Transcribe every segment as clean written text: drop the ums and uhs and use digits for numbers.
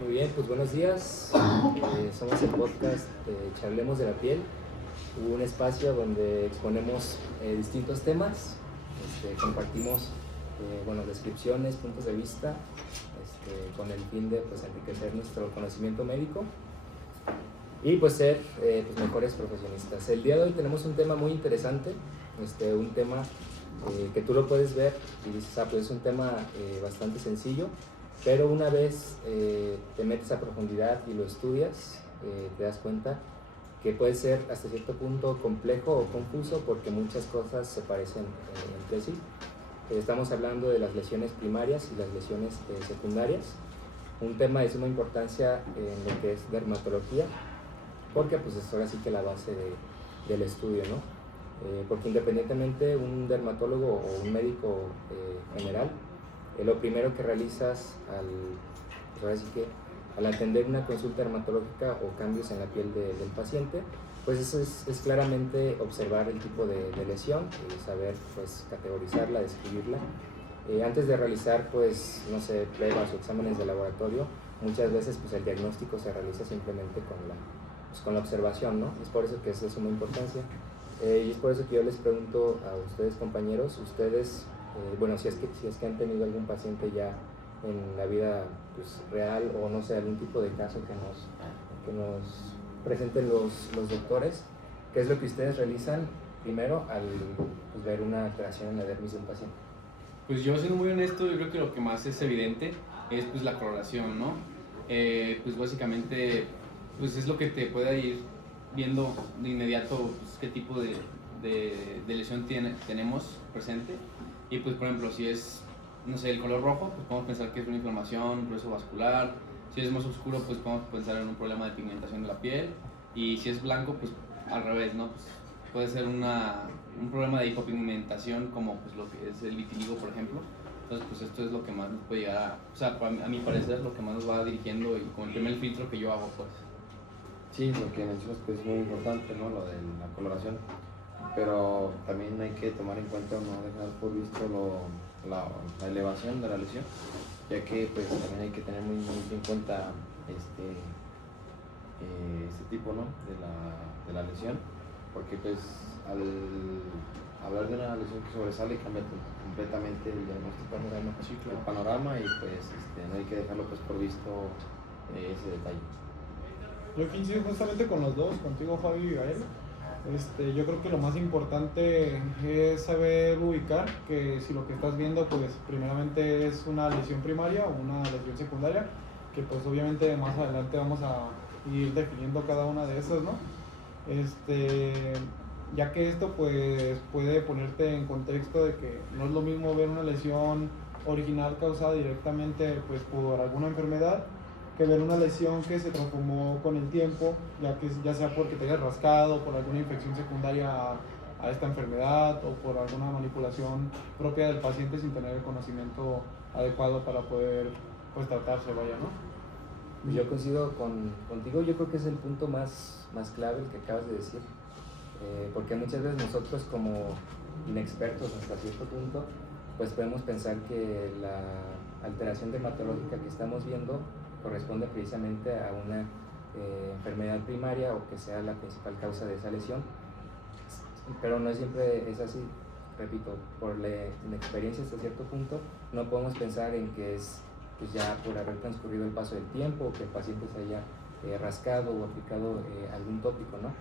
Muy bien, pues buenos días. Somos el podcast Charlemos de la Piel, un espacio donde exponemos distintos temas, compartimos descripciones, puntos de vista, con el fin de pues, enriquecer nuestro conocimiento médico y pues ser pues, mejores profesionistas. El día de hoy tenemos un tema muy interesante, un tema que tú lo puedes ver y dices, pues es un tema bastante sencillo, pero una vez te metes a profundidad y lo estudias, te das cuenta que puede ser hasta cierto punto complejo o confuso porque muchas cosas se parecen entre sí. Estamos hablando de las lesiones primarias y las lesiones secundarias, un tema de suma importancia en lo que es dermatología, porque pues es ahora sí que la base del estudio, ¿no? Porque independientemente un dermatólogo o un médico general, lo primero que realizas pues ahora sí que al atender una consulta dermatológica o cambios en la piel del paciente, pues eso es claramente observar el tipo de lesión y saber pues categorizarla, describirla. Antes de realizar pues no sé, pruebas o exámenes de laboratorio, muchas veces pues el diagnóstico se realiza simplemente con la observación, ¿no? Es por eso que es de suma importancia. Y es por eso que yo les pregunto a ustedes, compañeros, ustedes, si es que han tenido algún paciente ya en la vida pues, real o no sé, algún tipo de caso que nos presenten los doctores, ¿qué es lo que ustedes realizan primero al pues, ver una alteración en la dermis de un paciente? Pues yo, siendo muy honesto, yo creo que lo que más es evidente es pues la coloración, ¿no? Pues básicamente pues es lo que te puede ir viendo de inmediato pues, qué tipo de lesión tenemos presente. Y pues por ejemplo, si es, no sé, el color rojo, pues podemos pensar que es una inflamación, un proceso vascular. Si es más oscuro, pues podemos pensar en un problema de pigmentación de la piel. Y si es blanco, pues al revés, ¿no? Pues puede ser un problema de hipopigmentación como pues lo que es el vitiligo, por ejemplo. Entonces pues esto es lo que más nos puede llegar o sea, a mi parecer es lo que más nos va dirigiendo y como el primer filtro que yo hago pues. Sí, lo que mencionas pues es muy importante, ¿no? Lo de la coloración, pero también hay que tomar en cuenta o no dejar por visto la elevación de la lesión, ya que pues también hay que tener muy en cuenta este tipo, ¿no? de la lesión, porque pues al hablar de una lesión que sobresale cambia completamente el diagnóstico, Sí, claro. el panorama, y pues no hay que dejarlo pues por visto ese detalle. Yo coincido justamente con los dos, contigo Javi y Gael. Yo creo que lo más importante es saber ubicar que si lo que estás viendo pues primeramente es una lesión primaria o una lesión secundaria, que pues obviamente más adelante vamos a ir definiendo cada una de esas, ¿no? Ya que esto pues puede ponerte en contexto de que no es lo mismo ver una lesión original causada directamente pues por alguna enfermedad que ver una lesión que se transformó con el tiempo, ya sea porque te hayas rascado, por alguna infección secundaria a esta enfermedad o por alguna manipulación propia del paciente sin tener el conocimiento adecuado para poder pues tratarse, vaya, ¿no? Yo coincido contigo, yo creo que es el punto más clave el que acabas de decir, porque muchas veces nosotros como inexpertos hasta cierto punto, pues podemos pensar que la alteración dermatológica que estamos viendo corresponde precisamente a una enfermedad primaria o que sea la principal causa de esa lesión, pero no siempre es así. Repito, por la inexperiencia hasta cierto punto, no podemos pensar en que es pues ya por haber transcurrido el paso del tiempo o que el paciente se haya rascado o aplicado algún tópico, ¿no?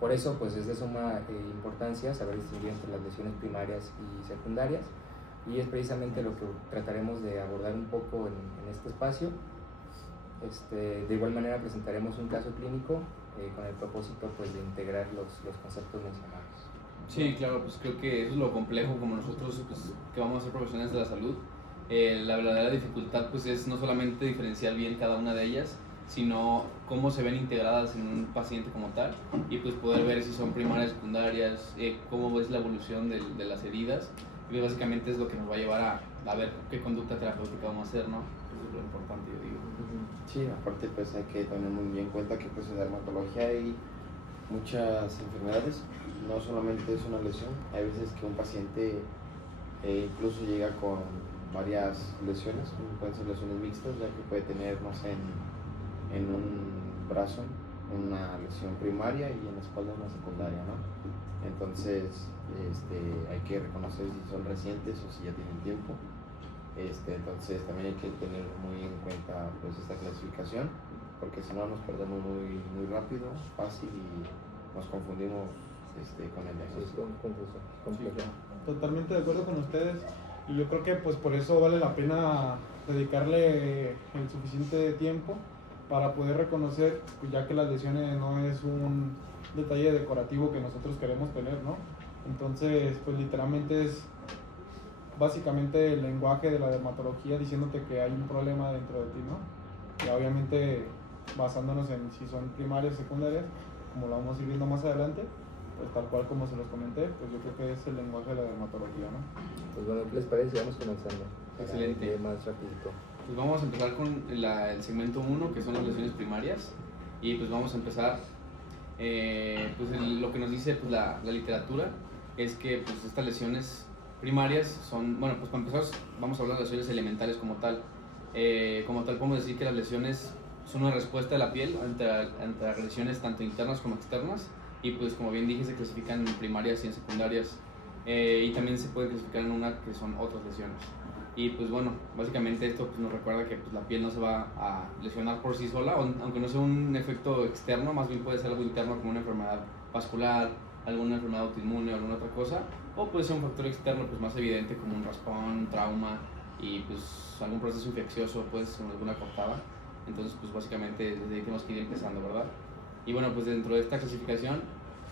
Por eso pues es de suma importancia saber distinguir entre las lesiones primarias y secundarias, y es precisamente lo que trataremos de abordar un poco en este espacio. De igual manera presentaremos un caso clínico con el propósito pues de integrar los conceptos mencionados. Sí, claro, pues creo que eso es lo complejo como nosotros pues, que vamos a ser profesionales de la salud. La verdadera dificultad pues es no solamente diferenciar bien cada una de ellas, sino cómo se ven integradas en un paciente como tal y pues poder ver si son primarias, secundarias, cómo es la evolución de las heridas, y básicamente es lo que nos va a llevar a ver qué conducta terapéutica vamos a hacer, ¿no? Eso es lo importante, yo digo. Sí, aparte pues hay que tener muy bien en cuenta que pues en dermatología hay muchas enfermedades, no solamente es una lesión, hay veces que un paciente incluso llega con varias lesiones, pueden ser lesiones mixtas, ya que puede tener, no sé, en un brazo una lesión primaria y en la espalda una secundaria, ¿no? Entonces hay que reconocer si son recientes o si ya tienen tiempo. Entonces también hay que tener muy en cuenta pues esta clasificación, porque si no nos perdemos muy rápido, fácil, y nos confundimos con el Sí, es diagnóstico. confuso, complejo. Totalmente de acuerdo con ustedes, y yo creo que pues por eso vale la pena dedicarle el suficiente tiempo para poder reconocer, pues, ya que las lesiones no es un detalle decorativo que nosotros queremos tener, ¿no? Entonces, pues literalmente es básicamente el lenguaje de la dermatología diciéndote que hay un problema dentro de ti, ¿no? Y obviamente basándonos en si son primarias o secundarias, como lo vamos a ir viendo más adelante, pues tal cual como se los comenté, pues yo creo que es el lenguaje de la dermatología, ¿no? Pues bueno, ¿qué les parece? Vamos comenzando. Para Excelente. ir más rapidito. Pues vamos a empezar con el segmento 1, que son las lesiones primarias. Y pues vamos a empezar, lo que nos dice pues, la literatura es que pues, estas lesiones primarias son, bueno, pues para empezar vamos a hablar de lesiones elementales como tal. Como tal podemos decir que las lesiones son una respuesta de la piel ante agresiones tanto internas como externas. Y pues como bien dije, se clasifican en primarias y en secundarias. Y también se puede clasificar en una que son otras lesiones. Y pues bueno, básicamente esto pues, nos recuerda que pues, la piel no se va a lesionar por sí sola, aunque no sea un efecto externo, más bien puede ser algo interno como una enfermedad vascular, alguna enfermedad autoinmune o alguna otra cosa, o puede ser un factor externo pues más evidente como un raspón, un trauma y pues algún proceso infeccioso, pues alguna cortada. Entonces pues básicamente desde ahí tenemos que ir empezando, ¿verdad? Y bueno, pues dentro de esta clasificación,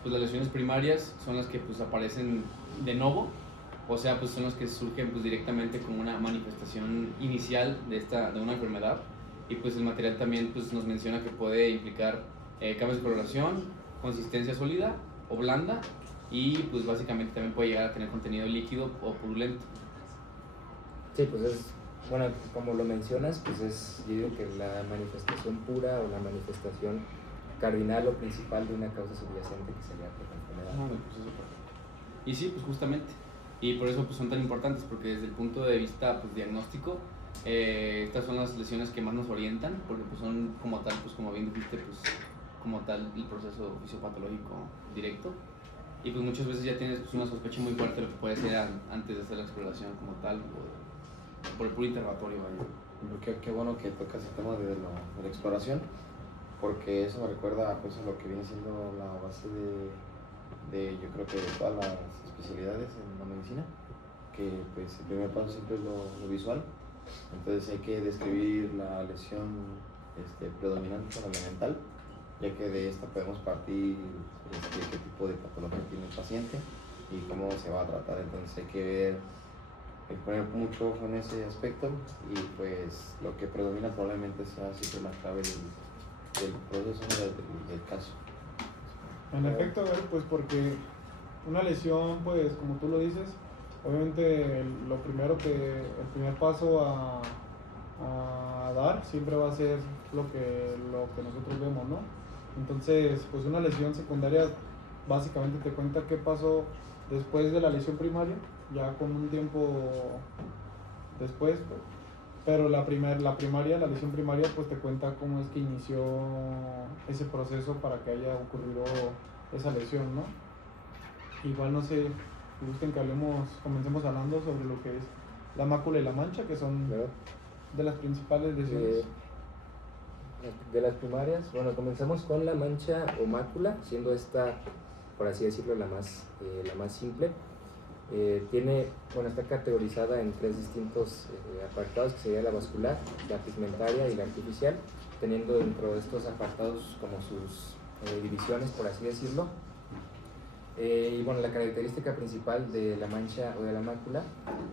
pues las lesiones primarias son las que pues aparecen de novo, o sea, pues son las que surgen pues directamente como una manifestación inicial de una enfermedad. Y pues el material también pues nos menciona que puede implicar cambios de coloración, consistencia sólida o blanda, y pues básicamente también puede llegar a tener contenido líquido o purulento. Sí, pues es, bueno, como lo mencionas, pues es, yo digo que la manifestación pura o la manifestación cardinal o principal de una causa subyacente que sería por la enfermedad. Y sí, pues justamente. Y por eso pues, son tan importantes, porque desde el punto de vista pues, diagnóstico, estas son las lesiones que más nos orientan, porque pues, son como tal, pues como bien dijiste, pues como tal el proceso fisiopatológico directo. Y pues muchas veces ya tienes pues, una sospecha muy fuerte de lo que puede ser antes de hacer la exploración como tal, o por el puro interrogatorio. Qué bueno que tocas el tema de la exploración, porque eso me recuerda pues, a lo que viene siendo la base de yo creo que de todas las especialidades en la medicina, que pues el primer paso siempre es lo visual. Entonces hay que describir la lesión predominante o la elemental, ya que de esta podemos partir qué tipo de patología tiene el paciente y cómo se va a tratar. Entonces hay que ver, poner mucho ojo en ese aspecto, y pues lo que predomina probablemente sea siempre la clave del proceso del caso. En efecto, a ver, pues porque una lesión, pues como tú lo dices, obviamente el primer paso a dar siempre va a ser lo que nosotros vemos, ¿no? Entonces, pues una lesión secundaria básicamente te cuenta qué pasó después de la lesión primaria, ya con un tiempo después, pues. Pero la lesión primaria, pues te cuenta cómo es que inició ese proceso para que haya ocurrido esa lesión, ¿no? Igual no sé, si gusten que comencemos hablando sobre lo que es la mácula y la mancha, que son Claro. de las principales lesiones. De las primarias, bueno, comenzamos con la mancha o mácula, siendo esta, por así decirlo, la más simple. Está categorizada en tres distintos apartados, que sería la vascular, la pigmentaria y la artificial, teniendo dentro de estos apartados como sus divisiones, por así decirlo. Y bueno, la característica principal de la mancha o de la mácula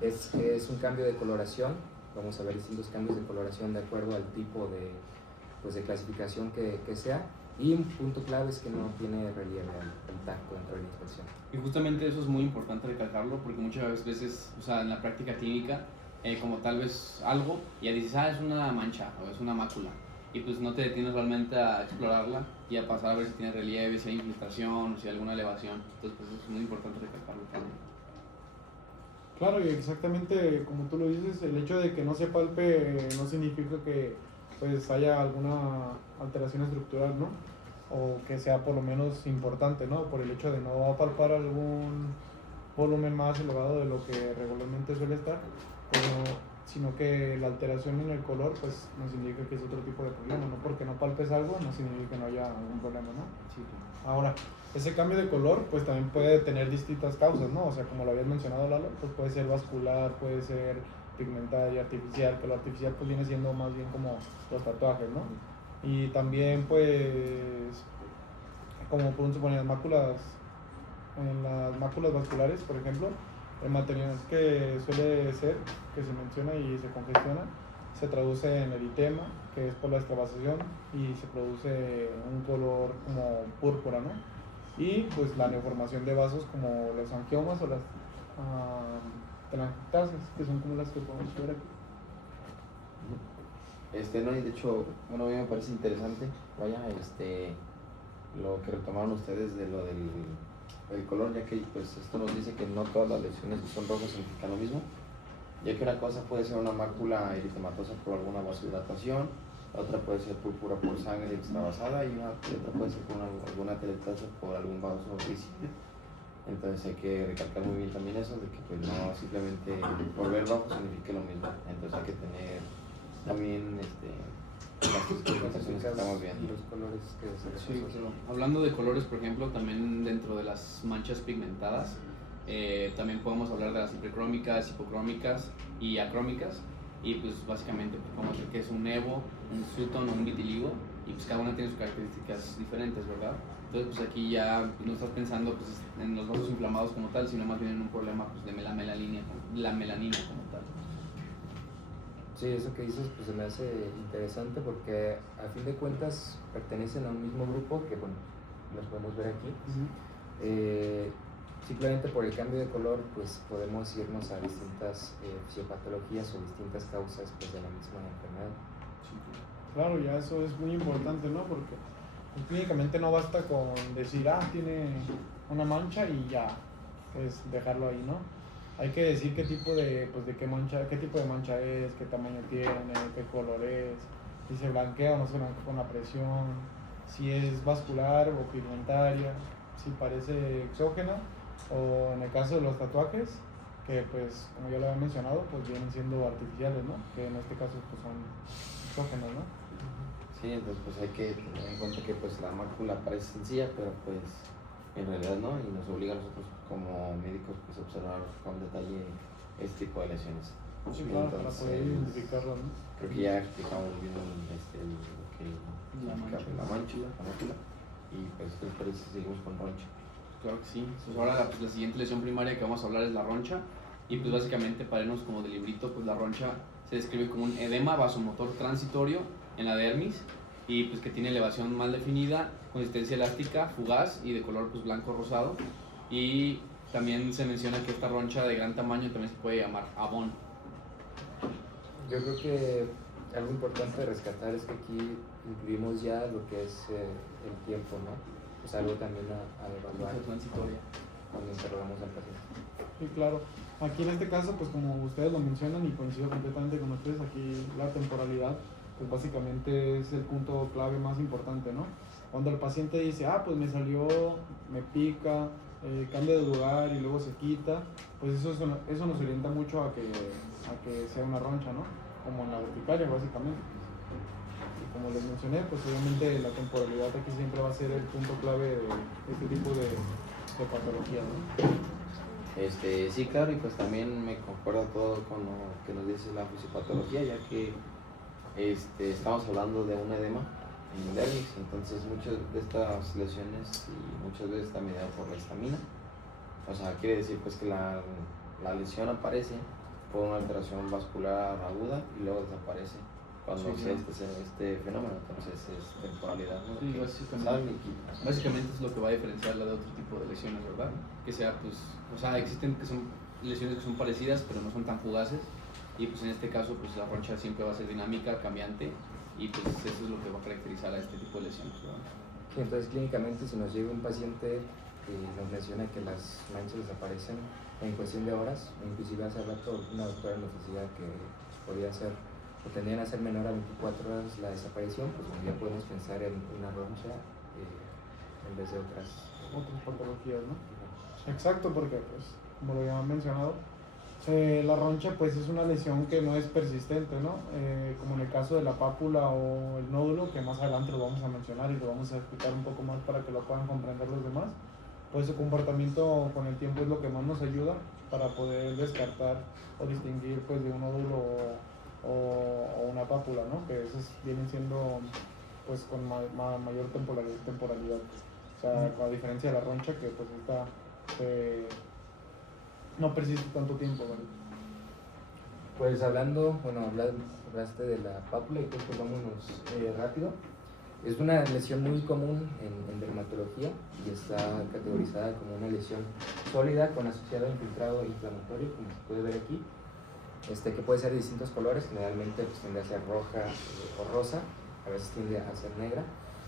es que es un cambio de coloración. Vamos a ver distintos cambios de coloración de acuerdo al tipo de clasificación que sea. Y un punto clave es que no tiene relieve al tacto dentro de la inspección. Y justamente eso es muy importante recalcarlo, porque muchas veces, o sea, en la práctica clínica, como tal vez algo, ya dices, es una mancha o es una mácula, y pues no te detienes realmente a explorarla y a pasar a ver si tiene relieve, si hay infiltración, si hay alguna elevación. Entonces pues es muy importante recalcarlo también. Claro, y exactamente como tú lo dices, el hecho de que no se palpe no significa que pues haya alguna alteración estructural, ¿no? O que sea por lo menos importante, ¿no? Por el hecho de no palpar algún volumen más elevado de lo que regularmente suele estar, sino que la alteración en el color pues nos indica que es otro tipo de problema, ¿no? Porque no palpes algo no significa que no haya algún problema, ¿no? Sí. Ahora, ese cambio de color pues también puede tener distintas causas, ¿no? O sea, como lo habías mencionado, Lalo, pues puede ser vascular, puede ser pigmentaria, artificial, que lo artificial pues viene siendo más bien como los tatuajes, ¿no? Y también pues, como por suponer, en las máculas vasculares, por ejemplo, el material que suele ser, que se menciona y se congestiona, se traduce en eritema, que es por la extravasación, y se produce un color como púrpura, ¿no? Y pues la neoformación de vasos como los angiomas o las telangiectasias, que son como las que podemos ver aquí. No, y de hecho, bueno, a mí me parece interesante, vaya, lo que retomaron ustedes de lo del color, ya que pues esto nos dice que no todas las lesiones que son rojas significan lo mismo, ya que una cosa puede ser una mácula eritematosa por alguna vasodilatación, la otra puede ser púrpura por sangre extravasada y otra puede ser por alguna telangiectasia por algún vaso rígido. Entonces hay que recalcar muy bien también eso, de que pues no simplemente por ver rojo significa lo mismo, entonces hay que tener también las especificaciones que estamos Y viendo. los colores que se les Sí, asocian. claro. Hablando de colores, por ejemplo, también dentro de las manchas pigmentadas, también podemos hablar de las hipercrómicas, hipocrómicas y acrómicas. Y pues básicamente pues, podemos decir que es un evo, un sutton o un vitiligo, y pues cada una tiene sus características diferentes, ¿verdad? Entonces pues aquí ya pues, no estás pensando pues, en los vasos inflamados como tal, sino más bien en un problema pues, de la melanina como tal. Sí, eso que dices pues se me hace interesante porque a fin de cuentas pertenecen a un mismo grupo que bueno, los podemos ver aquí. Simplemente por el cambio de color pues podemos irnos a distintas fisiopatologías o distintas causas pues, de la misma enfermedad. Claro, ya eso es muy importante, ¿no? Porque pues, clínicamente no basta con decir, tiene una mancha y ya, pues dejarlo ahí, ¿no? Hay que decir qué tipo de, pues, de qué mancha, qué tipo de mancha es, qué tamaño tiene, qué color es, si se blanquea o no se blanquea con la presión, si es vascular o pigmentaria, si parece exógena, o en el caso de los tatuajes, que pues como ya lo había mencionado, pues vienen siendo artificiales, ¿no? Que en este caso pues son exógenos, ¿no? Sí, entonces pues hay que tener en cuenta que pues la mácula parece sencilla, pero pues en realidad no, y nos obliga a nosotros como médicos pues observar con detalle este tipo de lesiones. Sí, claro, para poder identificarlo, ¿no? Creo que ya explicamos bien lo que significa la mácula, y pues por eso seguimos con roncha. Claro que sí. Pues ahora pues, la siguiente lesión primaria que vamos a hablar es la roncha. Y pues básicamente para irnos como de librito, pues la roncha se describe como un edema vasomotor transitorio en la dermis y pues que tiene elevación mal definida, consistencia elástica, fugaz y de color pues blanco rosado. Y también se menciona que esta roncha de gran tamaño también se puede llamar abón. Yo creo que algo importante de rescatar es que aquí incluimos ya lo que es el tiempo, ¿no? Es algo también a evaluar Transitoria. cuando interrogamos al paciente. Sí, claro. Aquí en este caso, pues como ustedes lo mencionan y coincido completamente con ustedes, aquí la temporalidad, pues básicamente es el punto clave más importante, ¿no? Cuando el paciente dice, pues me salió, me pica, cambia de lugar y luego se quita, pues eso nos orienta mucho a que sea una roncha, ¿no? Como en la urticaria, básicamente. Y como les mencioné, pues obviamente la temporalidad aquí siempre va a ser el punto clave de este tipo de patología, ¿no? Sí, claro, y pues también me concuerda todo con lo que nos dice la fisiopatología, ya que estamos hablando de un edema en dermis, entonces muchas de estas lesiones y muchas veces está mediado por la histamina. O sea, quiere decir pues que la lesión aparece por una alteración vascular aguda y luego desaparece cuando Sí, se este fenómeno, entonces es temporalidad, ¿no? Sí, Que básicamente. sale y quita. Básicamente es lo que va a diferenciarla de otro tipo de lesiones, ¿verdad? Que sea, pues, o sea, existen que son lesiones que son parecidas, pero no son tan fugaces. Y pues en este caso, pues la roncha siempre va a ser dinámica, cambiante, y pues eso es lo que va a caracterizar a este tipo de lesiones, ¿verdad? Sí, entonces clínicamente si nos llega un paciente que nos menciona que las manchas desaparecen en cuestión de horas. Inclusive hace rato una doctora nos decía que podía ser o tendrían a ser menor a 24 horas la desaparición, pues ya podemos pensar en una roncha en vez de otras patologías, ¿no? Exacto, porque pues como lo habían mencionado, la roncha pues es una lesión que no es persistente, ¿no? Como en el caso de la pápula o el nódulo, que más adelante lo vamos a mencionar y lo vamos a explicar un poco más para que lo puedan comprender los demás, pues su comportamiento con el tiempo es lo que más nos ayuda para poder descartar o distinguir pues de un nódulo o una pápula, ¿no? Que esos vienen siendo pues con mayor temporalidad. O sea, con la diferencia de la roncha, que pues esta no persiste tanto tiempo, ¿vale? Pues hablaste de la pápula y pues vámonos rápido. Es una lesión muy común en dermatología y está categorizada como una lesión sólida con asociado infiltrado inflamatorio, como se puede ver aquí, que puede ser de distintos colores, generalmente pues, tiende a ser roja o rosa, a veces tiende a ser negra.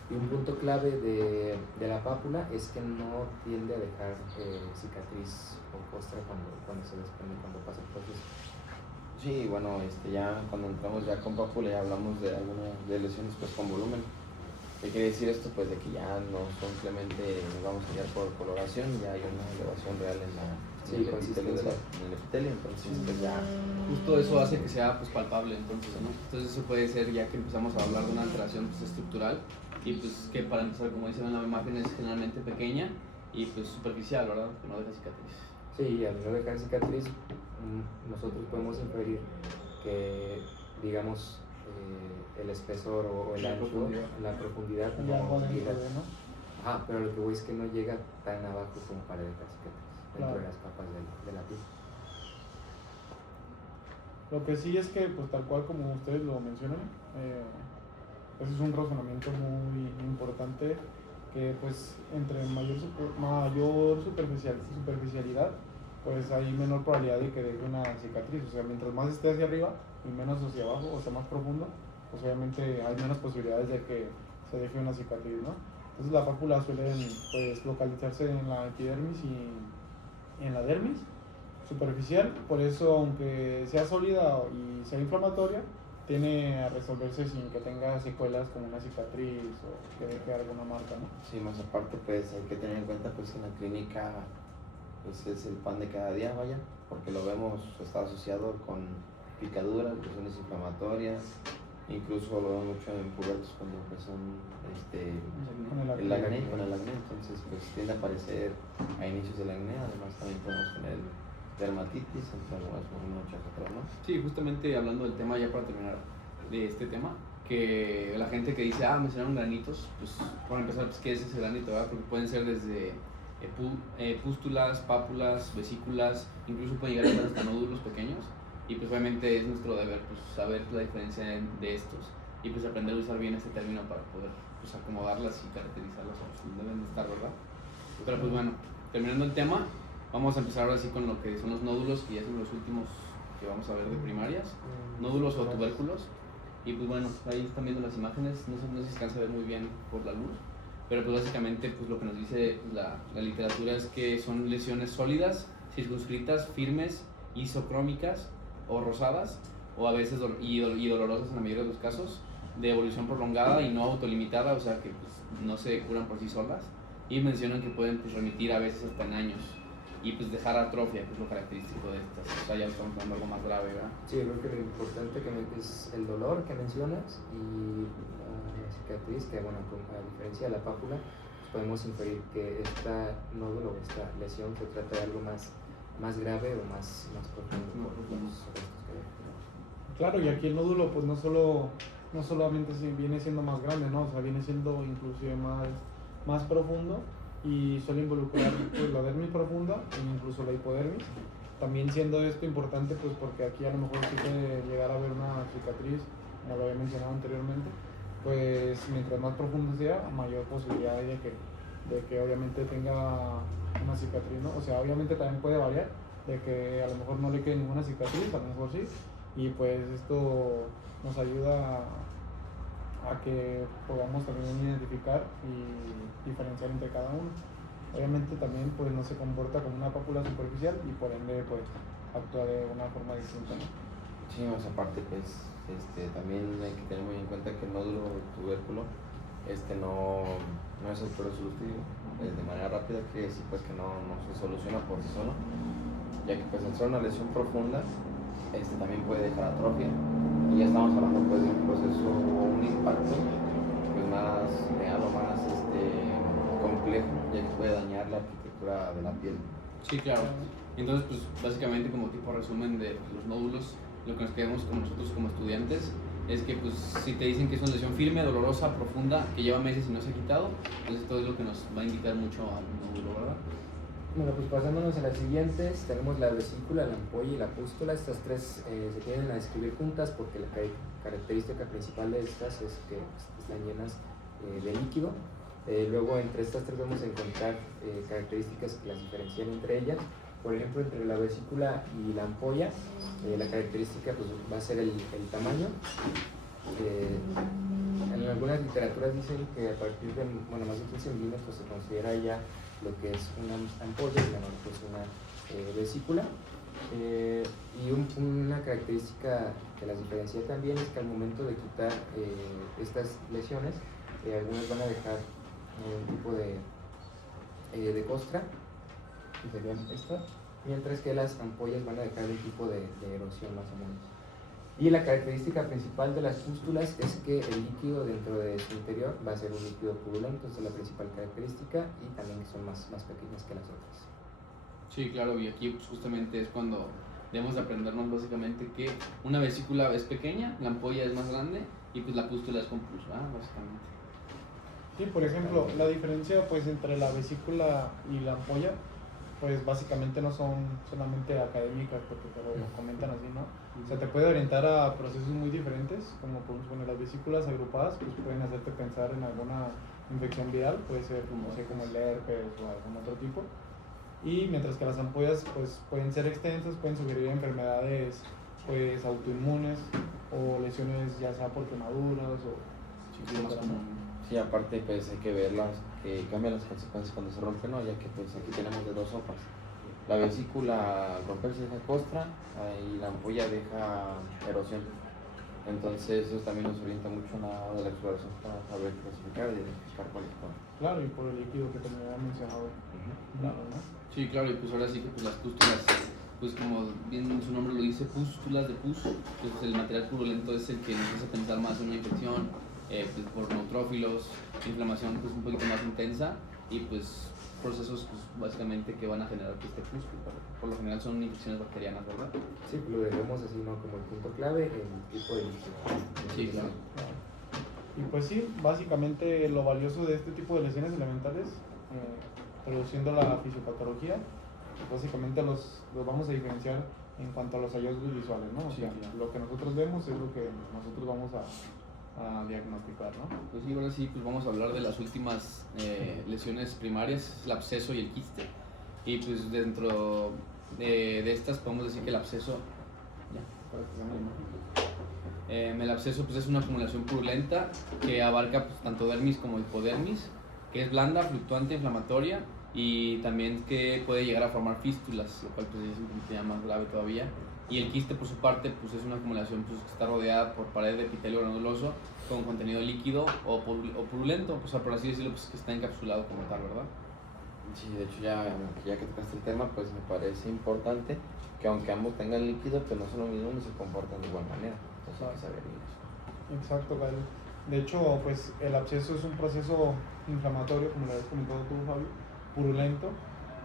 Y un punto clave de la pápula es que no tiende a dejar cicatriz o costra cuando se desprende, cuando pasa el proceso. Sí, bueno, ya cuando entramos ya con pápula ya hablamos de algunas de lesiones pues con volumen. ¿Qué quiere decir esto? Pues de que ya no simplemente nos vamos a guiar por coloración, ya hay una elevación real en el epitelio, entonces pues ya... Justo eso hace que sea pues palpable, entonces, ¿no? Entonces eso puede ser ya que empezamos a hablar de una alteración pues, estructural y pues que para empezar, como dicen en la imagen, es generalmente pequeña y pues superficial, ¿verdad? Que no deja cicatriz. Sí, al no dejar cicatriz, nosotros podemos inferir que, digamos, el espesor o el ancho, la profundidad no llega. ¿No? Ajá, pero lo que voy es que no llega tan abajo como para dejar cicatriz dentro de las capas de la piel. Lo que sí es que, pues tal cual como ustedes lo mencionan, ese es un razonamiento muy importante, que pues entre mayor superficialidad, pues hay menor probabilidad de que deje una cicatriz. O sea, mientras más esté hacia arriba y menos hacia abajo, o sea, más profundo, pues obviamente hay menos posibilidades de que se deje una cicatriz, ¿no? Entonces la pápula suele pues, localizarse en la epidermis y en la dermis superficial, por eso aunque sea sólida y sea inflamatoria, tiene a resolverse sin que tenga secuelas como una cicatriz o que deje alguna marca, ¿no? Sí, más aparte pues hay que tener en cuenta pues que en la clínica pues es el pan de cada día, vaya, porque lo vemos, está asociado con picaduras, lesiones inflamatorias, incluso lo vemos mucho en pubertos cuando empiezan el acné, entonces pues tiende a aparecer a inicios del acné, además también podemos tener dermatitis, entre muchas otras, ¿no? Sí, justamente hablando del tema, ya para terminar de este tema, que la gente que dice, me salieron granitos, pues para empezar, pues, ¿qué es ese granito? ¿Verdad? Porque pueden ser desde pústulas, pápulas, vesículas, incluso pueden llegar a ser hasta nódulos pequeños, y pues obviamente es nuestro deber pues, saber la diferencia de estos y pues aprender a usar bien este término para poder pues, acomodarlas y caracterizarlas como deben de estar, ¿verdad? Pero pues bueno, terminando el tema, vamos a empezar ahora sí con lo que son los nódulos, que ya son los últimos que vamos a ver de primarias, nódulos o tubérculos. Y pues bueno, ahí están viendo las imágenes, no sé si se alcanza a ver muy bien por la luz, pero pues básicamente pues lo que nos dice la literatura es que son lesiones sólidas, circunscritas, firmes, isocrómicas o rosadas, o a veces y dolorosas en la mayoría de los casos, de evolución prolongada y no autolimitada, o sea que pues, no se curan por sí solas, y mencionan que pueden pues, remitir a veces hasta en años y pues dejar atrofia, que es lo característico de estas. O sea, ya estamos hablando de algo más grave, ¿verdad? Sí, yo creo que lo importante es el dolor que mencionas y la cicatriz, que bueno, a diferencia de la pápula, pues podemos inferir que esta nódulo o esta lesión se trata de algo más grave o más profundo por los restos que hay. Claro, y aquí el nódulo pues no solamente viene siendo más grande, ¿no? O sea, viene siendo inclusive más profundo, y suele involucrar pues, la dermis profunda e incluso la hipodermis. También siendo esto importante pues porque aquí a lo mejor sí puede llegar a haber una cicatriz, como lo había mencionado anteriormente, pues mientras más profundo sea, mayor posibilidad hay de que obviamente tenga una cicatriz, ¿no? O sea, obviamente también puede variar, de que a lo mejor no le quede ninguna cicatriz, a lo mejor sí, y pues esto nos ayuda a que podamos también identificar y diferenciar entre cada uno. Obviamente también pues no se comporta como una pápula superficial y por ende pues actúa de una forma distinta, ¿no? Sí, más aparte, pues, también hay que tener muy en cuenta que el nódulo tubérculo, no es autoresolutivo de manera rápida, que decir pues que no se soluciona por sí solo, ya que pues al ser una lesión profunda, también puede dejar atrofia, y ya estamos hablando pues de un proceso o un impacto pues más real o más complejo, ya que puede dañar la arquitectura de la piel. Sí, claro. Entonces, pues básicamente como tipo resumen de los nódulos, lo que nos quedamos con nosotros como estudiantes es que pues si te dicen que es una lesión firme, dolorosa, profunda, que lleva meses y no se ha quitado, entonces esto es lo que nos va a indicar mucho al nódulo, ¿verdad? Bueno, pues pasándonos a las siguientes, tenemos la vesícula, la ampolla y la pústula. Estas tres se tienden a describir juntas porque la característica principal de estas es que están llenas de líquido. Luego entre estas tres vamos a encontrar características que las diferencian entre ellas. Por ejemplo, entre la vesícula y la ampolla, la característica pues, va a ser el tamaño. En algunas literaturas dicen que a partir de más de 15 milímetros se considera ya lo que es una ampolla y pues una vesícula. Y una característica que las diferencia también es que al momento de quitar estas lesiones, algunas van a dejar un tipo de costra, que serían estas, mientras que las ampollas van a dejar un tipo de erosión más o menos. Y la característica principal de las pústulas es que el líquido dentro de su interior va a ser un líquido purulento, esa es la principal característica, y también que son más pequeñas que las otras. Sí, claro, y aquí pues, justamente es cuando debemos de aprendernos básicamente que una vesícula es pequeña, la ampolla es más grande y pues la pústula es compulsa, básicamente. Sí, por ejemplo, la diferencia pues entre la vesícula y la ampolla pues básicamente no son solamente académicas porque te lo comentan así, ¿no? O sea, te puede orientar a procesos muy diferentes, como por ejemplo las vesículas agrupadas pues pueden hacerte pensar en alguna infección viral, puede ser como el herpes o algún otro tipo. Y mientras que las ampollas pues pueden ser extensas, pueden sugerir enfermedades pues autoinmunes o lesiones ya sea por quemaduras o más común. Sí, aparte pues hay que verlas, que cambian las consecuencias cuando se rompen, ¿no? Ya que pues aquí tenemos de dos sopas. La vesícula al romperse deja costra y la ampolla deja erosión. Entonces eso también nos orienta mucho en la hora de la exploración para saber clasificar y identificar cuál es cuál. Claro, y por el líquido que también había mencionado. Claro, ¿no? Sí, claro, y pues ahora sí que pues las pústulas, pues como bien su nombre lo dice, pústulas de pus, pues el material purulento es el que nos hace pensar más en una infección, pues por neutrófilos, inflamación pues un poquito más intensa y pues procesos pues básicamente que van a generar que este pus, que por lo general son infecciones bacterianas, ¿verdad? Sí, lo dejamos así, ¿no? Como el punto clave, el tipo de líquido. Sí, claro. Y pues sí, básicamente lo valioso de este tipo de lesiones elementales, reduciendo la fisiopatología, pues básicamente los vamos a diferenciar en cuanto a los hallazgos visuales, ¿no? O Sí, sea, claro. lo que nosotros vemos es lo que nosotros vamos a diagnosticar, ¿no? Pues sí, ahora sí, pues vamos a hablar de las últimas lesiones primarias, el absceso y el quiste. Y pues dentro de estas podemos decir que el absceso, el absceso pues es una acumulación purulenta que abarca pues, tanto dermis como hipodermis, que es blanda, fluctuante, inflamatoria y también que puede llegar a formar fístulas, lo cual pues es un poquito más grave todavía. Y el quiste por su parte pues es una acumulación pues, que está rodeada por pared de epitelio granuloso con contenido líquido o purulento, o sea, por así decirlo, pues que está encapsulado como tal, ¿verdad? Sí, de hecho ya que tocaste el tema, pues me parece importante que aunque ambos tengan líquido, pues no son lo mismo ni se comportan de igual manera. Entonces hay que saber eso. Exacto, Gabriel. De hecho, pues el absceso es un proceso inflamatorio, como lo habías comentado tú, Fabio, purulento.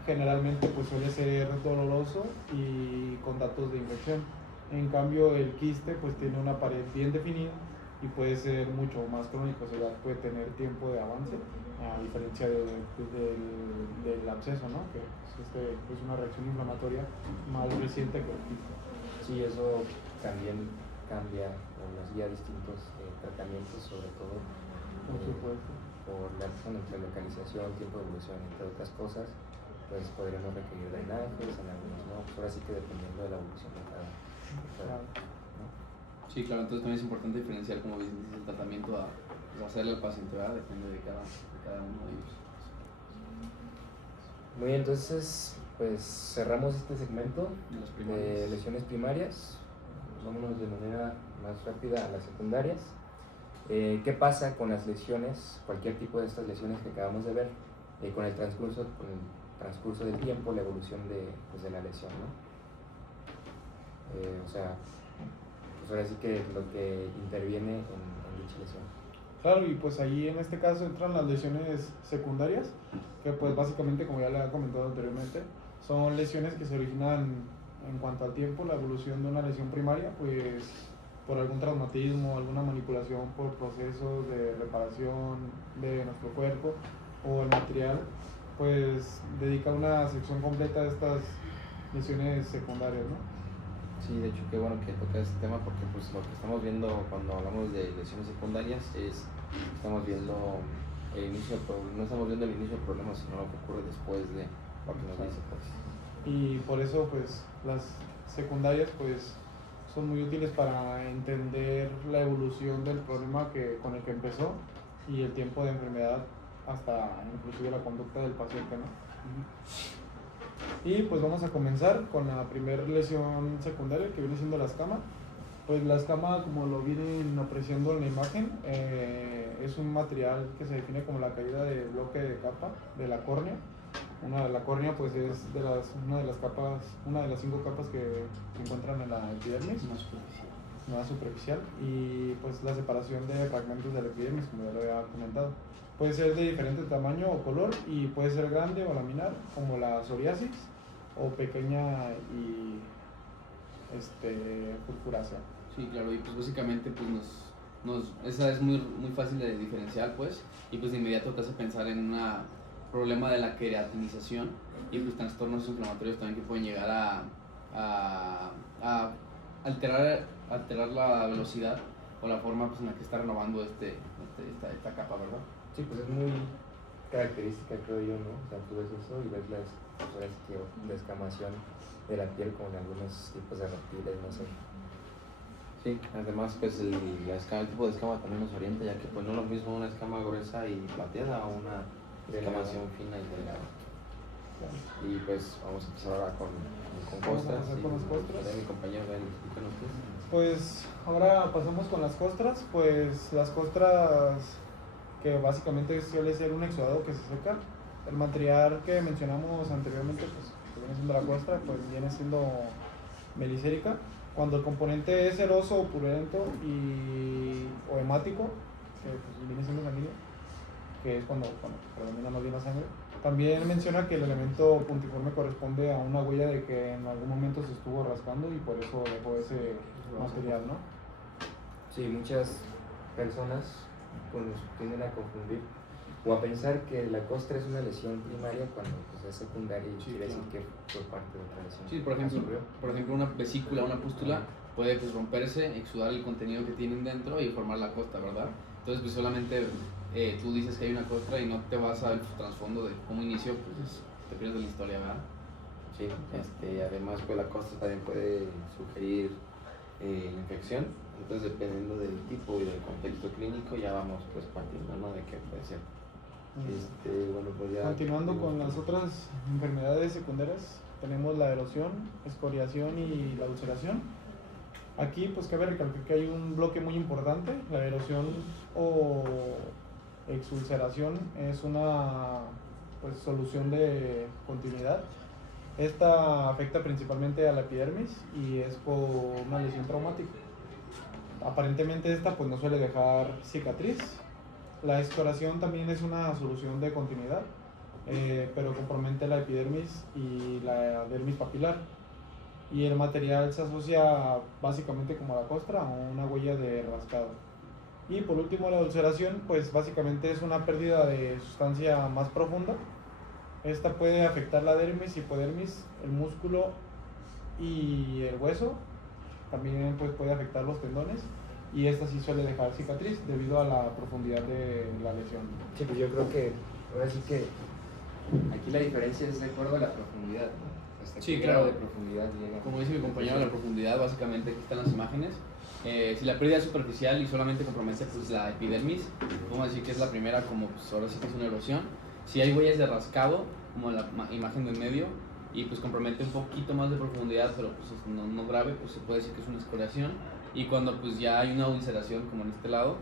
Generalmente pues suele ser doloroso y con datos de infección. En cambio, el quiste pues tiene una pared bien definida y puede ser mucho más crónico, o sea, ya puede tener tiempo de avance, a diferencia del absceso, ¿no? Que es una reacción inflamatoria más reciente que el quiste. Sí, eso también cambia o nos guía a distintos tratamientos, sobre todo Por supuesto. por la entre localización, tiempo de evolución, entre otras cosas, pues podríamos requerir drenajes, en algunos no, pues ahora sí que dependiendo de la evolución de cada ¿no? Sí, claro, entonces también es importante diferenciar, como dices, el tratamiento a hacerle al paciente, ¿verdad? Depende de cada uno de ellos. Muy bien, entonces pues cerramos este segmento De las de primarias. lesiones primarias. Vámonos de manera más rápida a las secundarias. ¿Qué pasa con las lesiones, cualquier tipo de estas lesiones que acabamos de ver, con el transcurso del tiempo, la evolución pues, de la lesión, ¿no? O sea, pues ahora sí que lo que interviene en dicha lesión. Claro, y pues ahí en este caso entran las lesiones secundarias, que pues básicamente, como ya le había comentado anteriormente, son lesiones que se originan en cuanto al tiempo, la evolución de una lesión primaria, pues por algún traumatismo, alguna manipulación por procesos de reparación de nuestro cuerpo o el material, pues dedica una sección completa a estas lesiones secundarias, ¿no? Sí, de hecho, qué bueno que tocas este tema porque pues lo que estamos viendo cuando hablamos de lesiones secundarias es, estamos viendo el inicio, no estamos viendo el inicio del problema, sino lo que ocurre después de lo que nos dice, pues. Y por eso pues las secundarias pues son muy útiles para entender la evolución del problema con el que empezó y el tiempo de enfermedad hasta inclusive la conducta del paciente, ¿no? Y pues vamos a comenzar con la primera lesión secundaria, que viene siendo la escama. Pues la escama, como lo vienen apreciando en la imagen, es un material que se define como la caída del bloque de capa de la córnea. La córnea pues es una de las 5 capas que se encuentran en la epidermis, más superficial, y pues la separación de fragmentos de la epidermis, como ya lo había comentado. Puede ser de diferente tamaño o color y puede ser grande o laminar, como la psoriasis, o pequeña y purpurácea. Sí, claro, y pues básicamente pues esa es muy fácil de diferenciar, pues, y pues de inmediato te hace pensar en un problema de la queratinización y pues trastornos inflamatorios también que pueden llegar a alterar la velocidad o la forma pues, en la que está renovando esta capa, ¿verdad? Sí, pues es muy característica, creo yo, ¿no? O sea, tú ves eso y ves la descamación de la piel con algunos tipos de reptiles, no sé. Sí, además pues el tipo de escama también nos orienta, ya que pues no es lo mismo una escama gruesa y plateada a una descamación fina y delgada. Y pues vamos a empezar ahora con Vamos a costras. empezar con las costras. Mi compañero, ven, explícanos tú. Pues ahora pasamos con las costras. Pues las costras, que básicamente suele ser un exudado que se seca. El material que mencionamos anteriormente, pues que viene siendo la costra, pues viene siendo melicérica. Cuando el componente es seroso o purulento o hemático, que pues viene siendo sanguíneo, que es cuando predomina más bien la sangre. También menciona que el elemento puntiforme corresponde a una huella de que en algún momento se estuvo rascando y por eso dejó ese material, ¿no? Sí, muchas personas pues, tienden a confundir o a pensar que la costra es una lesión primaria cuando pues, es secundaria y Sí, quiere claro. decir que fue parte de otra lesión. Sí, por ejemplo una vesícula, una pústula puede pues, romperse, exudar el contenido que tienen dentro y formar la costra, ¿verdad? Entonces pues solamente tú dices que hay una costra y no te vas al trasfondo de cómo inició, pues te pierdes la historia, ¿verdad? Sí, además pues la costra también puede sugerir infección, entonces dependiendo del tipo y del contexto clínico ya vamos pues partiendo, ¿no? De qué puede ser. Bueno, pues ya Continuando con las otras enfermedades secundarias, tenemos la erosión, escoriación y la ulceración. Aquí pues cabe recalcar que hay un bloque muy importante. La erosión o exulceración es una pues, solución de continuidad. Esta afecta principalmente a la epidermis y es por una lesión traumática. Aparentemente esta pues no suele dejar cicatriz. La escoración también es una solución de continuidad, pero compromete la epidermis y la dermis papilar. Y el material se asocia básicamente como la costra o una huella de rascado. Y por último la ulceración, pues básicamente es una pérdida de sustancia más profunda. Esta puede afectar la dermis, hipodermis, el músculo y el hueso. También pues, puede afectar los tendones. Y esta sí suele dejar cicatriz debido a la profundidad de la lesión. Sí, pues yo creo que ahora sí que aquí la diferencia es de acuerdo a la profundidad, ¿no? Hasta Sí, qué claro. grado de profundidad llega. Como dice mi compañero, la profundidad, básicamente aquí están las imágenes. Si la pérdida es superficial y solamente compromete pues, la epidermis, vamos a decir que es la primera, como pues, ahora sí que es una erosión. Si hay huellas de rascado, como la imagen de en medio y pues compromete un poquito más de profundidad, pero pues no grave, pues se puede decir que es una escoriación. Y cuando pues ya hay una ulceración como en este lado,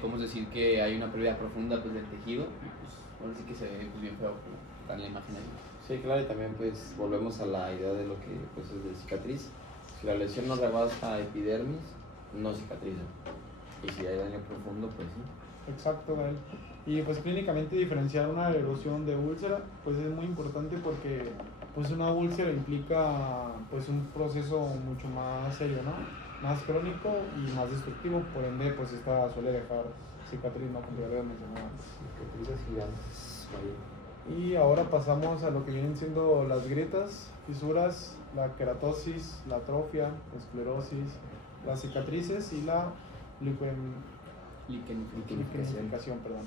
podemos decir que hay una pérdida profunda pues del tejido y pues ahora sí que se ve pues bien feo como está en la imagen ahí. Sí, claro, y también pues volvemos a la idea de lo que pues es de cicatriz. Si la lesión no rebasa epidermis, no cicatriza. Y si hay daño profundo, pues sí. Exacto, Gael. Y pues clínicamente diferenciar una erosión de úlcera pues es muy importante porque pues una úlcera implica pues un proceso mucho más serio, ¿no? Más crónico y más destructivo, por ende pues esta suele dejar cicatriz, ¿no? Como ya lo había mencionado antes. Cicatrices gigantes, vaya. Y ahora pasamos a lo que vienen siendo las grietas, fisuras, la queratosis, la atrofia, la esclerosis, las cicatrices y la liquenificación, perdón.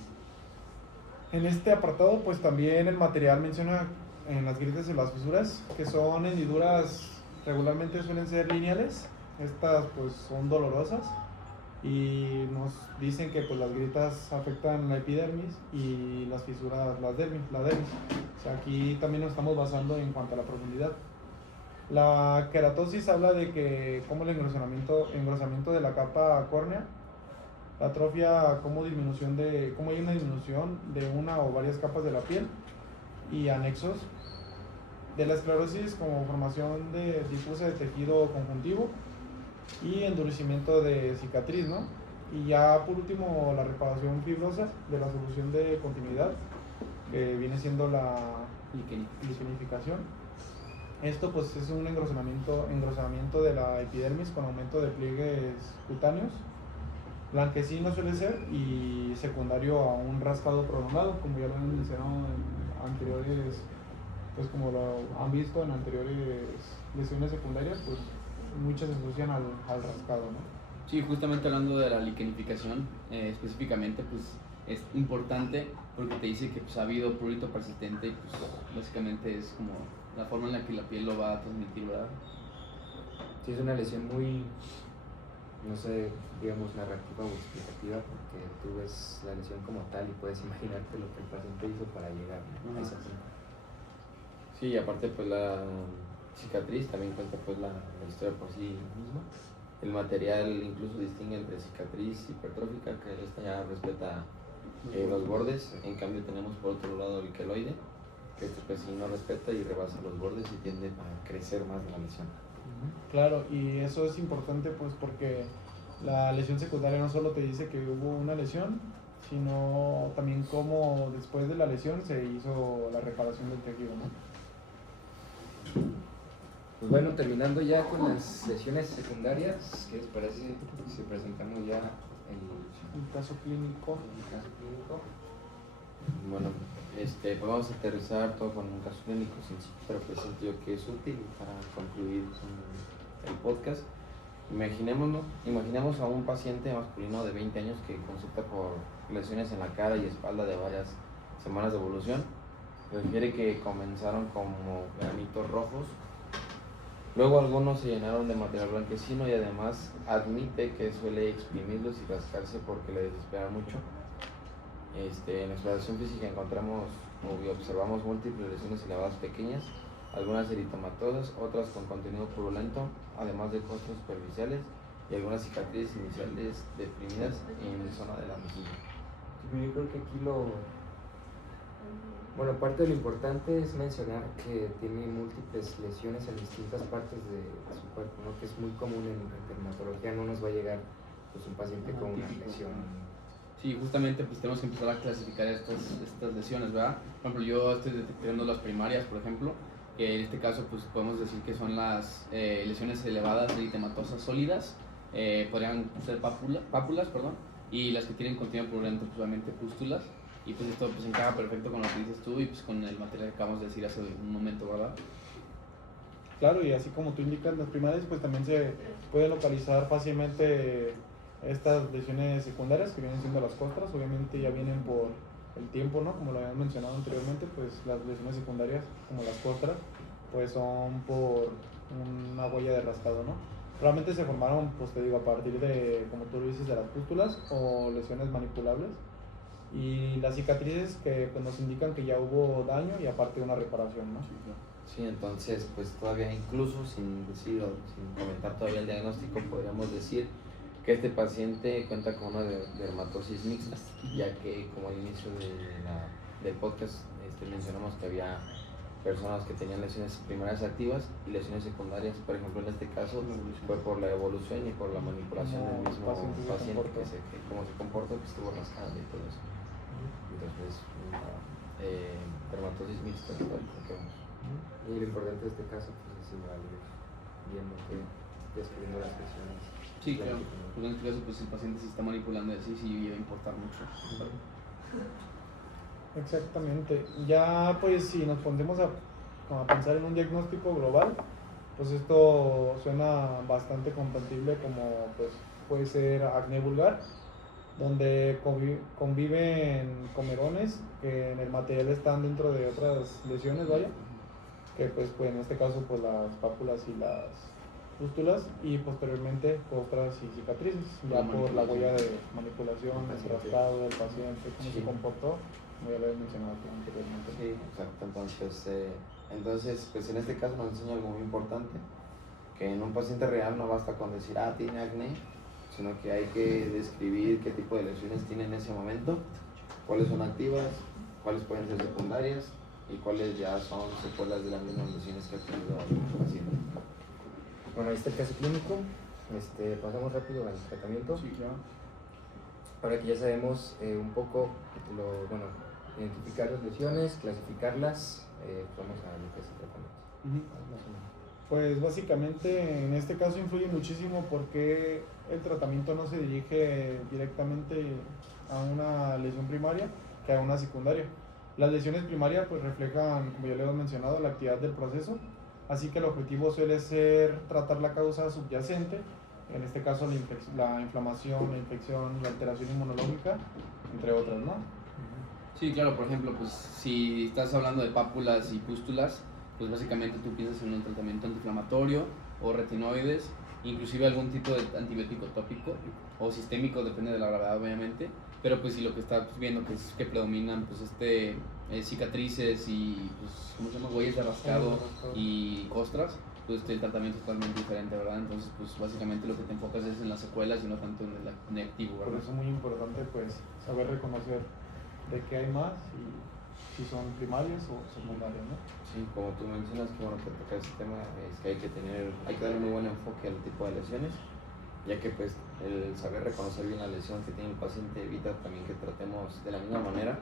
En este apartado pues también el material menciona en las grietas y las fisuras que son hendiduras, regularmente suelen ser lineales. Estas pues son dolorosas y nos dicen que pues las grietas afectan la epidermis y las fisuras la dermis. O sea, aquí también nos estamos basando en cuanto a la profundidad. La queratosis habla de que como el engrosamiento de la capa córnea, la atrofia como hay una disminución de una o varias capas de la piel y anexos. De la esclerosis como formación difusa de tejido conjuntivo y endurecimiento de cicatriz, ¿no? Y ya por último la reparación fibrosa de la solución de continuidad, que viene siendo la liquenificación. Esto pues es un engrosamiento de la epidermis con aumento de pliegues cutáneos. Blanquecino suele ser y secundario a un rascado prolongado, como ya lo han mencionado en anteriores, pues como lo han visto en anteriores lesiones secundarias, pues muchas se asocian al rascado, ¿no? Sí, justamente hablando de la liquenificación, específicamente, pues es importante porque te dice que pues, ha habido prurito persistente y pues básicamente es como la forma en la que la piel lo va a transmitir, ¿verdad? Sí, es una lesión muy, no sé, digamos, narrativa o explicativa, porque tú ves la lesión como tal y puedes imaginarte lo que el paciente hizo para llegar a esa punto. Sí, y aparte pues la cicatriz también cuenta pues la historia por sí misma. El material incluso distingue entre cicatriz hipertrófica, que esta ya respeta los bordes, en cambio tenemos por otro lado el queloide, que este pues sí no respeta y rebasa los bordes y tiende a crecer más la lesión. Claro, y eso es importante pues porque la lesión secundaria no solo te dice que hubo una lesión, sino también cómo después de la lesión se hizo la reparación del tejido, ¿no? Pues bueno, terminando ya con las lesiones secundarias, ¿qué les parece si presentamos ya El caso clínico. el caso clínico? Bueno, pues vamos a aterrizar todo con un caso clínico sencillo, pero pues siento yo que es útil para concluir el podcast. Imaginemos a un paciente masculino de 20 años que consulta por lesiones en la cara y espalda de varias semanas de evolución. Refiere que comenzaron como granitos rojos, luego algunos se llenaron de material blanquecino y además admite que suele exprimirlos y rascarse porque le desespera mucho. En exploración física encontramos o observamos múltiples lesiones elevadas pequeñas, algunas eritomatosas, otras con contenido purulento, además de costras superficiales y algunas cicatrices iniciales deprimidas en la zona de la mejilla. Yo creo que aquí bueno, parte de lo importante es mencionar que tiene múltiples lesiones en distintas partes de su cuerpo, ¿no? Que es muy común en dermatología, no nos va a llegar pues, un paciente con una lesión. Sí, justamente pues tenemos que empezar a clasificar estas lesiones, ¿verdad? Por ejemplo, yo estoy detectando las primarias, por ejemplo, que en este caso pues podemos decir que son las lesiones elevadas eritematosas sólidas, podrían ser pápulas, y las que tienen contenido purulento, pues obviamente pústulas, y pues esto pues encaja perfecto con lo que dices tú y pues con el material que acabamos de decir hace un momento, ¿verdad? Claro, y así como tú indicas las primarias, pues también se puede localizar fácilmente estas lesiones secundarias que vienen siendo las costras. Obviamente ya vienen por el tiempo, ¿no? Como lo habían mencionado anteriormente, pues las lesiones secundarias como las costras pues son por una huella de rascado, ¿no? Realmente se formaron, pues te digo, a partir de, como tú lo dices, de las pústulas o lesiones manipulables. y las cicatrices que pues, nos indican que ya hubo daño y aparte una reparación, ¿no? Sí, entonces pues todavía incluso sin decir o sin comentar todavía el diagnóstico podríamos decir que este paciente cuenta con una dermatosis mixta, ya que como al inicio del podcast mencionamos que había personas que tenían lesiones primarias activas y lesiones secundarias. Por ejemplo, en este caso fue por la evolución y por la manipulación del mismo paciente que cómo se comportó, que estuvo rascando y todo eso. Entonces, una dermatosis mixta es lo que vemos. Y lo importante de este caso pues, es igual ir viendo que descubriendo las lesiones. Sí, claro. Pues en este caso, pues el paciente se está manipulando así, sí iba a importar mucho. Exactamente. Ya pues si nos ponemos a pensar en un diagnóstico global, pues esto suena bastante compatible como pues puede ser acné vulgar, donde conviven comerones que en el material están dentro de otras lesiones, vaya, que pues en este caso pues las pápulas y las pústulas y posteriormente costras y cicatrices, ya por la huella de manipulación, el rascado del paciente, cómo se comportó, como ya lo he mencionado anteriormente. Sí, exacto. Entonces, pues en este caso nos enseña algo muy importante, que en un paciente real no basta con decir, tiene acné, sino que hay que describir qué tipo de lesiones tiene en ese momento, cuáles son activas, cuáles pueden ser secundarias y cuáles ya son secuelas de las mismas lesiones que ha tenido el paciente. Bueno, ahí está el caso clínico. Pasamos rápido al tratamiento. Sí, claro. Ahora que ya sabemos un poco, identificar las lesiones, clasificarlas, vamos a lo que es el tratamiento. Más o menos. Pues básicamente en este caso influye muchísimo porque el tratamiento no se dirige directamente a una lesión primaria que a una secundaria. Las lesiones primarias pues reflejan, como ya le hemos mencionado, la actividad del proceso, así que el objetivo suele ser tratar la causa subyacente, en este caso la inflamación, la infección, la alteración inmunológica, entre otras, ¿no? Sí, claro, por ejemplo, pues si estás hablando de pápulas y pústulas, pues básicamente tú piensas en un tratamiento antiinflamatorio o retinoides, inclusive algún tipo de antibiótico tópico o sistémico, depende de la gravedad obviamente, pero pues si lo que estás viendo que predominan pues cicatrices y pues, ¿cómo se llama? Huellas de rascado y costras, pues el tratamiento es totalmente diferente, ¿verdad? Entonces pues básicamente lo que te enfocas es en las secuelas y no tanto en el activo, ¿verdad? Por eso es muy importante pues saber reconocer de qué hay más y si son primarias o secundarias, ¿no? Sí, como tú mencionas, que bueno que tocar ese tema es que hay que darle muy buen enfoque al tipo de lesiones, ya que pues el saber reconocer bien la lesión que tiene el paciente evita también que tratemos de la misma manera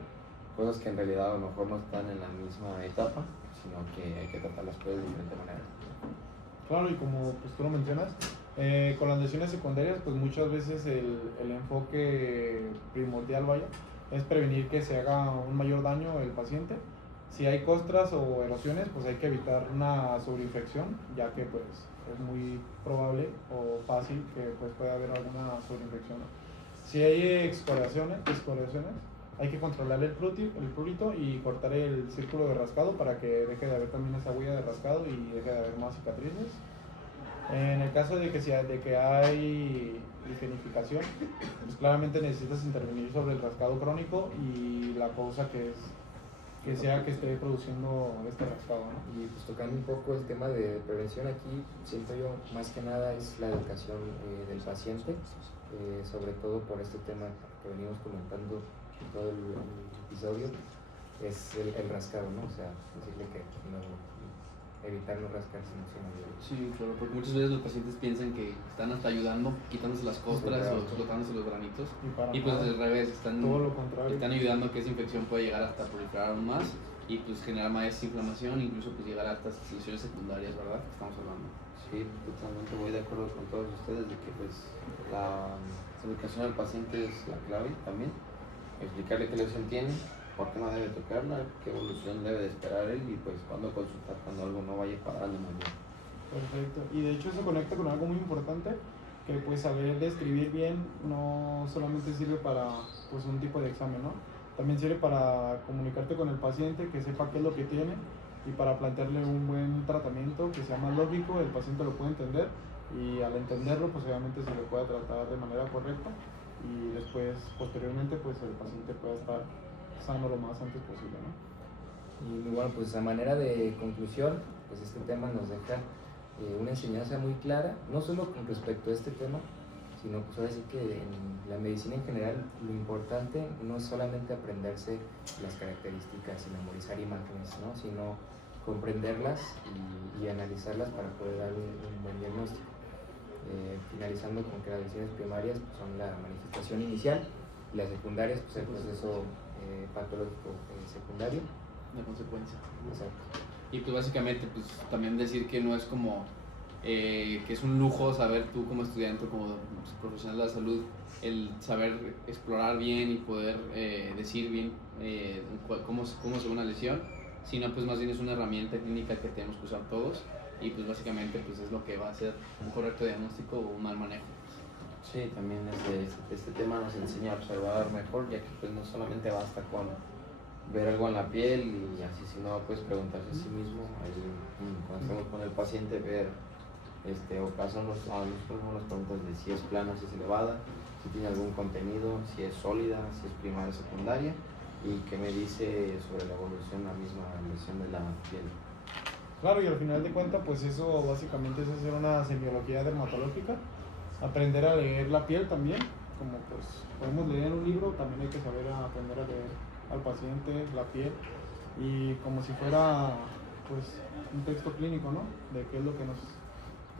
cosas que en realidad a lo mejor no están en la misma etapa, sino que hay que tratarlas pues de diferente manera. Claro, y como pues, tú lo mencionas, con las lesiones secundarias, pues muchas veces el enfoque primordial, vaya, es prevenir que se haga un mayor daño al paciente. Si hay costras o erosiones, pues hay que evitar una sobreinfección, ya que pues es muy probable o fácil que pues pueda haber alguna sobreinfección. Si hay excoriaciones, hay que controlar el prurito y cortar el círculo de rascado para que deje de haber también esa huella de rascado y deje de haber más cicatrices. En el caso de que hay ligenificación, pues claramente necesitas intervenir sobre el rascado crónico y la causa que esté produciendo este rascado, ¿no? Y pues tocando un poco el tema de prevención aquí, siento yo más que nada es la educación del paciente, sobre todo por este tema que venimos comentando en todo el episodio, es el rascado, ¿no? O sea, decirle que evitar no rascarse mucho. Sí, claro, porque muchas veces los pacientes piensan que están hasta ayudando, quitándose las costras o explotándose los granitos. Y pues al revés, todo lo contrario. Están ayudando a que esa infección pueda llegar hasta proliferar aún más y pues generar más inflamación, incluso pues llegar a estas lesiones secundarias, ¿verdad? Que estamos hablando. Sí, totalmente voy de acuerdo con todos ustedes de que pues la educación al paciente es la clave también. Explicarle qué lesión tiene, por qué no debe tocarla, qué evolución debe de esperar él y pues cuándo consultar cuando algo no vaya cuadrando muy bien. Perfecto, y de hecho eso conecta con algo muy importante, que pues saber describir bien no solamente sirve para pues un tipo de examen, ¿no? También sirve para comunicarte con el paciente, que sepa qué es lo que tiene y para plantearle un buen tratamiento que sea más lógico, el paciente lo puede entender y al entenderlo pues obviamente se le puede tratar de manera correcta y después, posteriormente, pues el paciente pueda estar sano lo más antes posible, ¿no? Y bueno, pues a manera de conclusión, pues este tema nos deja una enseñanza muy clara, no solo con respecto a este tema, sino pues ahora sí que en la medicina en general lo importante no es solamente aprenderse las características y memorizar imágenes, ¿no? Sino comprenderlas y analizarlas para poder dar un buen diagnóstico. Finalizando con que las lesiones primarias pues, son la manifestación inicial y las secundarias pues el proceso patológico secundario. La consecuencia. Exacto. Y pues básicamente pues también decir que no es como que es un lujo saber tú como estudiante o como pues, profesional de la salud el saber explorar bien y poder decir bien cómo se ve una lesión, sino pues más bien es una herramienta clínica que tenemos que usar todos y pues básicamente pues es lo que va a ser un correcto diagnóstico o un mal manejo. Sí, también este tema nos enseña a observar mejor, ya que pues no solamente basta con ver algo en la piel y así, sino pues preguntarse a sí mismo, ahí, cuando estamos con el paciente, ver o hacernos a nosotros unas preguntas de si es plana, si es elevada, si tiene algún contenido, si es sólida, si es primaria o secundaria, y qué me dice sobre la evolución, la misma lesión de la piel. Claro, y al final de cuentas, pues eso básicamente es hacer una semiología dermatológica, aprender a leer la piel también, como pues podemos leer en un libro, también hay que saber aprender a leer al paciente, la piel, y como si fuera pues un texto clínico, ¿no? De qué es lo que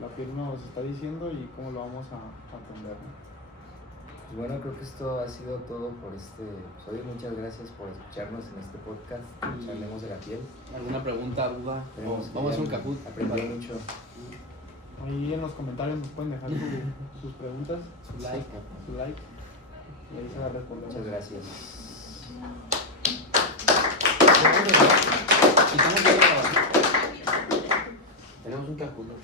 la piel nos está diciendo y cómo lo vamos a atender, ¿no? Pues bueno, creo que esto ha sido todo por este episodio. Muchas gracias por escucharnos en este podcast. Hablemos de la piel. ¿Alguna pregunta, duda? Esperemos que Vamos a hacer un hayan Kahoot. aprendido mucho. Ahí en los comentarios nos pueden dejar sus preguntas, Su like. y ahí se las respondemos. Muchas gracias. Tenemos un Kahoot, ¿no?